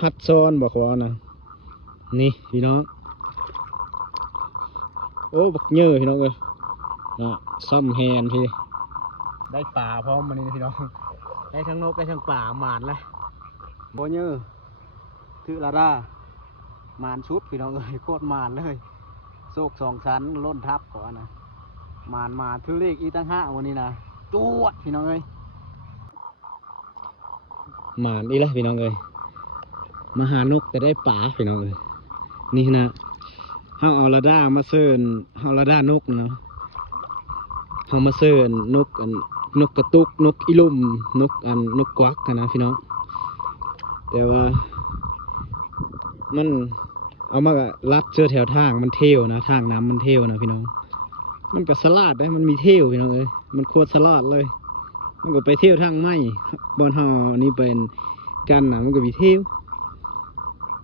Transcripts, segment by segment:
ฮัดซ้อนบอกว่านะนี่พี่น้องโอ้บักเยอะพี่น้องเลยนะซ่อมแฮนพี่ได้ป่าพร้อมมานี่พี่น้องได้ทั้งนกได้ทั้งป่าหมานเลยโบเยอะถือลาดาหมานชุดพี่น้องเลยโคตรหมานเลยโศกสองชั้นล้นทับก่อนนะหมานมาถือเลขอีตั้งห้าวันนี้นะจวดพี่น้องเลยหมานอีละพี่น้องเลยมาหานกแต่ได้ป่าพี่น้องเลยนี่นะเฮาเอาลาด้ามาเซิร์นเฮาลาด้านกนะเฮามาเซิร์นนกนกกระตุกนกอีลุ่มนกกวักนะพี่น้องแต่ว่ามันเอามาลัดเจอแถวทางมันเที่ยวนะทางน้ำมันเที่ยวนะพี่น้องมันก็สลัดได้มันมีเที่ยวพี่น้องเอ้ยมันโคตรสลัดเลยมันก็ไปเที่ยวทางไม้บนเฮานี่เป็นกันนะมันก็มีเที่ยว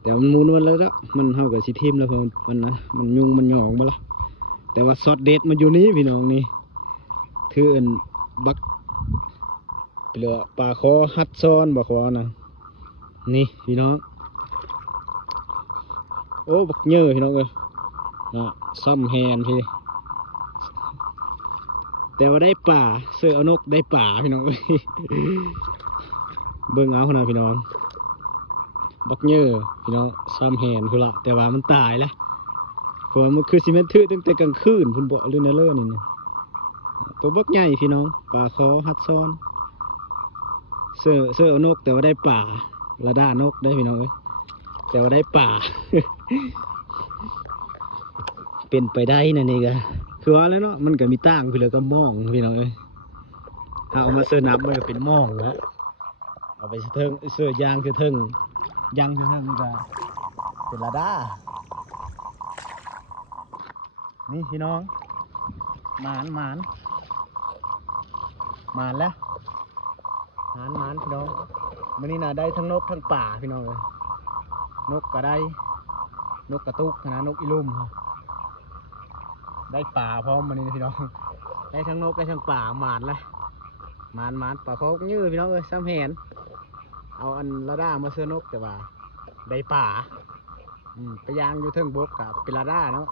แต่มันมูนวันเลยแล้วมันเฮากับสีทิมแล้วเพิ่มมันนะมันยุงมันหยองมาละแต่ว่าซอสเด็ดมันอยู่นี้พี่น้องนี่คืออันบักเปลือกปลาคอฮัดซ้อนบักคอนะนี่พี่น้องโอ้บักเยอะพี่น้องเลยนะซ่อมแฮนพี่แต่ว่าได้ป่าเสือเอานกได้ป่าพี่น้องเอ้ยเบิ่งเอาขนาดพี่น้องบักเยอะพี่น้องซ่อมแฮนพุ่นละแต่ว่ามันตายแล้วเพราะมันคือซีเมนต์ทึตั้งแต่กลางคืนพุ่นบ่เลยนะเล่นี่ตัวบักใหญ่พี่น้องป่าคอฮัดซ้อนเสือเอานกแต่ว่าได้ป่าระด้านกได้พี่น้องเอ้ยแต่ว่าได้ป่า เป็นไปได้นะนี่ก็คือว่าแล้วเนาะมันก็มีตั้งพี่เลยก็มองพี่น้องเอ้ยเอามาเสื้อนับมันก็เป็นมองแล้วเอาไปเทิงเสื้อยางคือเทิงยางคือเทิงนี่ก็เป็นลาด้านี่พี่น้องหมานแล้วหมานพี่น้องมันนี่น่ะได้ทั้งนกทั้งป่าพี่น้องเลยนกก็ได้นกกระตุกนะนกอีลุ่มได้ป่าพร้อมมันนี่พี่น้องได้ทั้งนกได้ทั้งป่าหมานเลยหมานป่าเขายื้อพี่น้องเอ้ยซ้ำแหนเอาอันระด้ามาเสื้อนกแต่ว่าได้ป่าไปยางอยู่เทิงบกกับเป็นระด้าเนาะ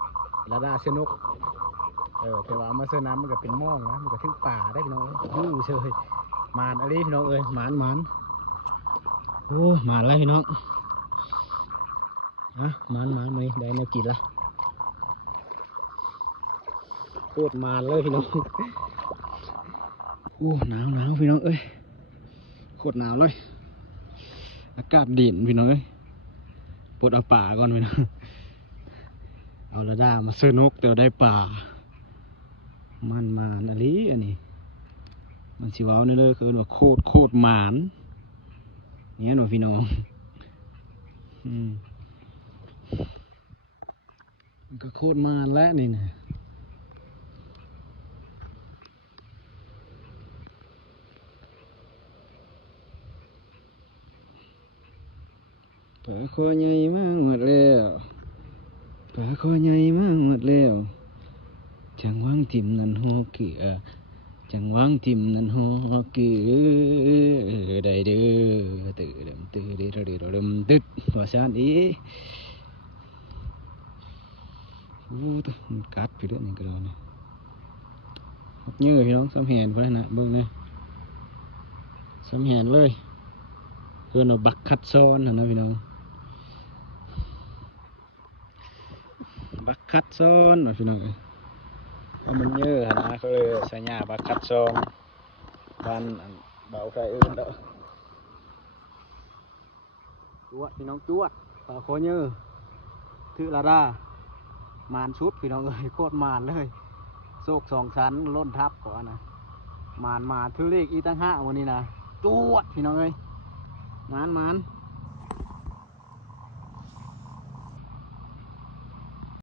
ระด้าเสื้อนกแต่ว่ามาเสื้อน้ำมันก็เป็นม่องนะมันก็ถึงป่าได้พี่น้องยื้อเฉยหมานอะไรพี่น้องเอ้ยหมานโอ้หมานแล้วพี่น้องหมานมาได้แนวกินละโคตรมานเลยพี่น้องโอ้หนาวพี่น้องเอ้ยโคตรหนาวเลยอากาศดิ่นพี่น้องเอ้ยปลดเอาป่าก่อนพี่น้องเอาระด้ามาเสื้อนกแต่ได้ป่ามันอะไรอันนี้มันสิว้าวนี่เลยคือว่าโคตรหมานเนี่ยหนูพี่น้องมันก็โคตรมานแล้วนี่นะปลาคอใหญ่มากหมดแล้วปลาคอใหญ่มากหมดแล้วจังหวังทิมนันหอเกลือจังหวังทิมนันหอเกลือได้เด้อตื่นเด้อตึ๊ดภาษาอีตัวมันกัดไปด้วยนี่ก็แล้วนี่เยอะพี่น้องซ้ำแหนไปนะเบิ่งเนี่ยซ้ำแหนเลยเพื่อนเอาบักคัดซ้อนนะพี่น้องบักคัดซ้อนพี่น้องเอามันเยอะนะเขาเลยใส่หญ้าบักคัดซ้อนบ้านเบาใครอื่นเด้อจวดพี่น้องจวดปลาโคเยอะถือลาด้ามานชุดพี่น้องเอ้ยโคตรมานเลยโศกสองชั้นล้นทับก่อนนะมานมาถือเลขอีตั้งห้าวันนี้นะจวดพี่น้องเอ้ยมาน